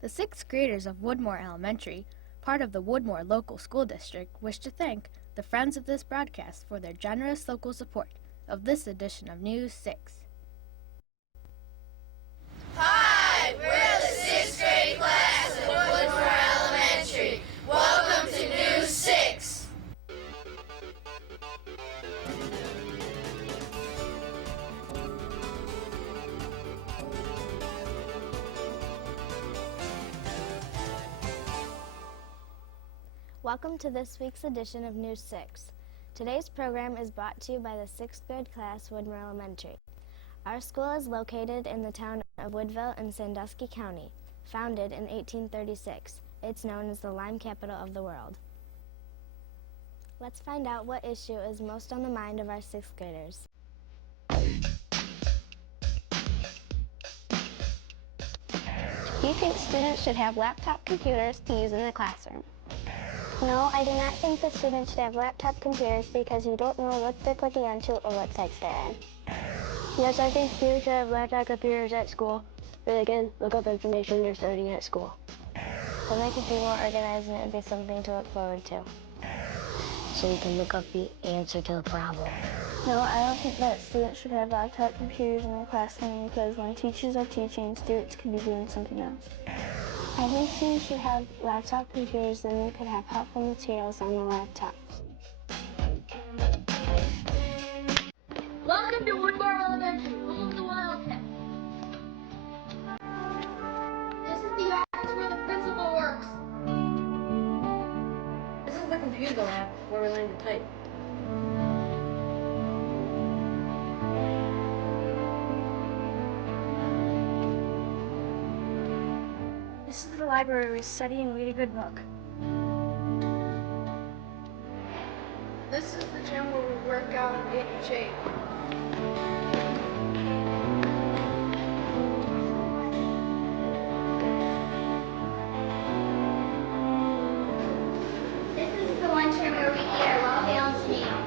The sixth graders of Woodmore Elementary, part of the Woodmore Local School District, wish to thank the friends of this broadcast for their generous local support of this edition of News 6. Hi, we're the 6th grade class of Woodmore Elementary. Welcome to News 6. Welcome to this week's edition of News 6. Today's program is brought to you by the 6th grade class, Woodmore Elementary. Our school is located in the town of Woodville in Sandusky County. Founded in 1836, it's known as the lime capital of the world. Let's find out what issue is most on the mind of our 6th graders. Do you think students should have laptop computers to use in the classroom? No, I do not think the students should have laptop computers because you don't know what they're clicking onto or what sites they're in. Yes, I think students should have laptop computers at school where they can look up information they're studying at school. So they could be more organized and it would be something to look forward to. So you can look up the answer to the problem. No, I don't think that students should have laptop computers in their classroom because when teachers are teaching, students could be doing something else. I think students should have laptop computers, then they could have helpful materials on the laptops. Welcome to Woodmore Elementary, home of the Wildcats. This is the office where the principal works. This is the computer lab where we learn to type. This is the library where we study and read a good book. This is the gym where we work out and get in shape. This is the lunchroom where we eat our well-balanced meal.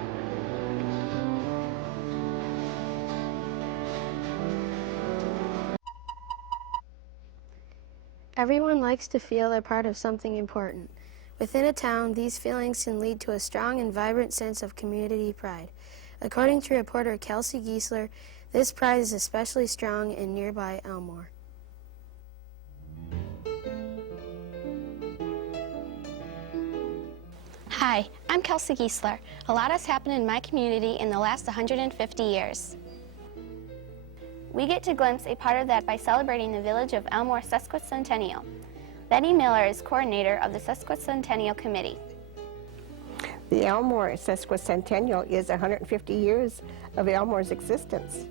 Everyone likes to feel they're part of something important. Within a town, these feelings can lead to a strong and vibrant sense of community pride. According to reporter Kelsey Giesler, this pride is especially strong in nearby Elmore. Hi, I'm Kelsey Giesler. A lot has happened in my community in the last 150 years. We get to glimpse a part of that by celebrating the Village of Elmore Sesquicentennial. Betty Miller is coordinator of the Sesquicentennial Committee. The Elmore Sesquicentennial is 150 years of Elmore's existence.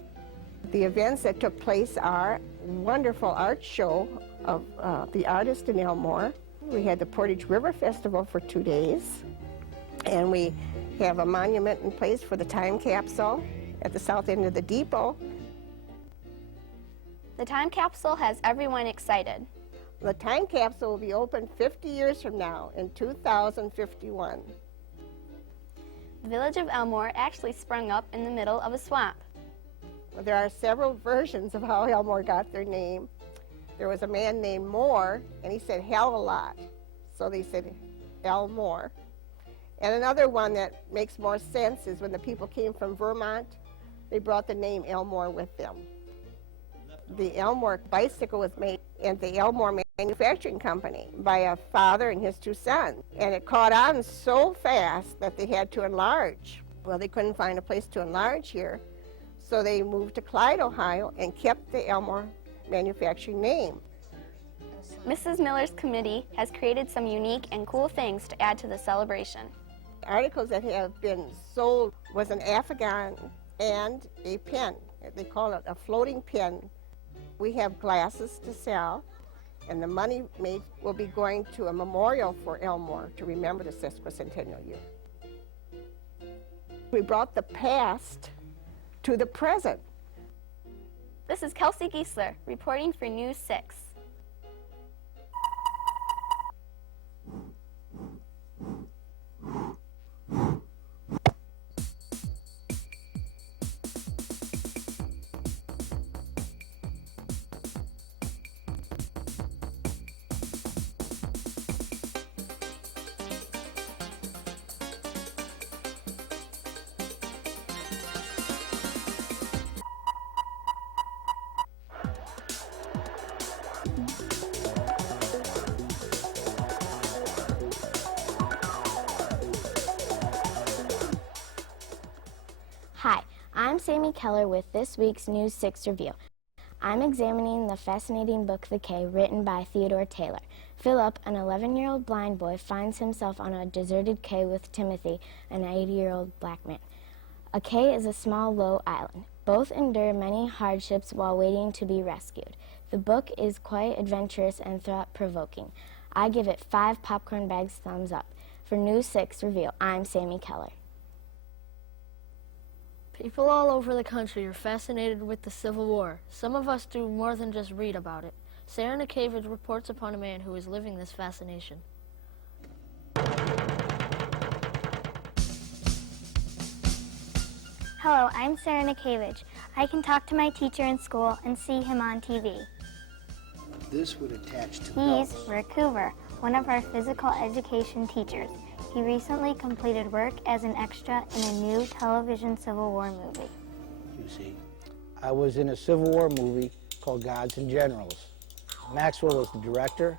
The events that took place are a wonderful art show of the artist in Elmore. We had the Portage River Festival for 2 days, and we have a monument in place for the time capsule at the south end of the depot. The time capsule has everyone excited. The time capsule will be open 50 years from now in 2051. The village of Elmore actually sprung up in the middle of a swamp. There are several versions of how Elmore got their name. There was a man named Moore, and he said hell a lot, so they said Elmore. And another one that makes more sense is when the people came from Vermont, they brought the name Elmore with them. The Elmore bicycle was made at the Elmore Manufacturing Company by a father and his 2 sons. And it caught on so fast that they had to enlarge. Well, they couldn't find a place to enlarge here, so they moved to Clyde, Ohio, and kept the Elmore Manufacturing name. Mrs. Miller's committee has created some unique and cool things to add to the celebration. Articles that have been sold was an Afghan and a pen. They call it a floating pen. We have glasses to sell, and the money made will be going to a memorial for Elmore to remember the sesquicentennial year. We brought the past to the present. This is Kelsey Giesler reporting for News 6. Sammy Keller with this week's News 6 review. I'm examining the fascinating book The K, written by Theodore Taylor. Philip, an 11-year-old blind boy, finds himself on a deserted K with Timothy, an 80-year-old black man. A K is a small, low island. Both endure many hardships while waiting to be rescued. The book is quite adventurous and thought-provoking. I give it 5 popcorn bags thumbs up. For News 6 Review, I'm Sammy Keller. People all over the country are fascinated with the Civil War. Some of us do more than just read about it. Sarah Nikavage reports upon a man who is living this fascination. Hello, I'm Sarah Nikavage. I can talk to my teacher in school and see him on TV. This would attach to He's Rick Hoover, one of our physical education teachers. He recently completed work as an extra in a new television Civil War movie. You see, I was in a Civil War movie called Gods and Generals. Maxwell was the director.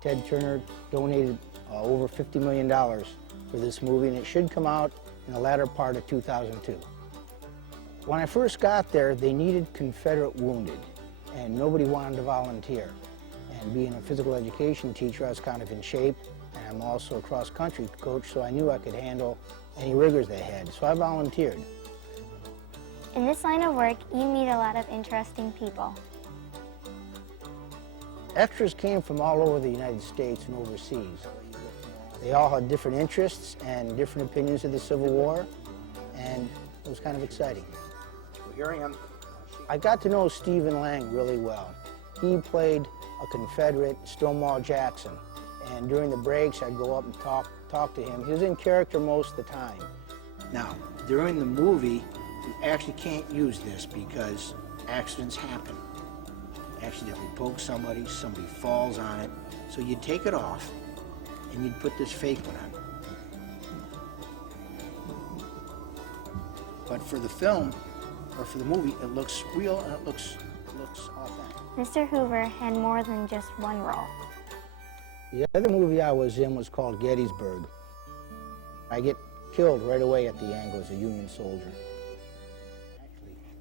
Ted Turner donated over $50 million for this movie, and it should come out in the latter part of 2002. When I first got there, they needed Confederate wounded, and nobody wanted to volunteer. And being a physical education teacher, I was kind of in shape, and I'm also a cross-country coach, so I knew I could handle any rigors they had, so I volunteered. In this line of work, you meet a lot of interesting people. Extras came from all over the United States and overseas. They all had different interests and different opinions of the Civil War, and it was kind of exciting. Here I am. I got to know Stephen Lang really well. He played a Confederate, Stonewall Jackson, and during the breaks I'd go up and talk to him. He was in character most of the time. Now, during the movie, you actually can't use this because accidents happen. Accidentally poke somebody falls on it, so you'd take it off and you'd put this fake one on. But for the film, or for the movie, it looks real and it looks authentic. Mr. Hoover had more than just one role. The other movie I was in was called Gettysburg. I get killed right away at the angle as a Union soldier.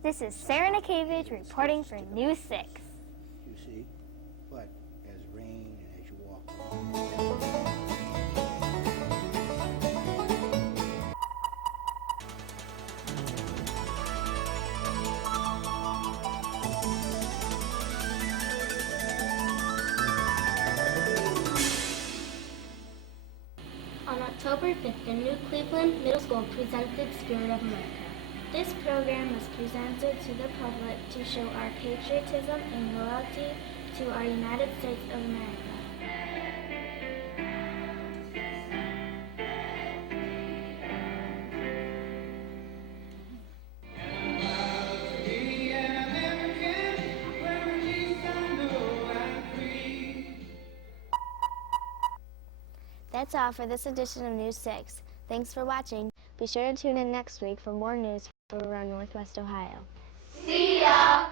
This is Sarah Nikavage reporting for News 6. You see, but as rain and as you walk. On October 5th, the New Cleveland Middle School presented Spirit of America. This program was presented to the public to show our patriotism and loyalty to our United States of America. That's all for this edition of News 6. Thanks for watching. Be sure to tune in next week for more news from around Northwest Ohio. See ya!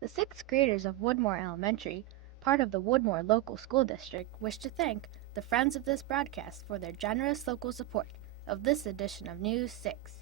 The 6th graders of Woodmore Elementary, part of the Woodmore Local School District, wish to thank the friends of this broadcast for their generous local support of this edition of News 6.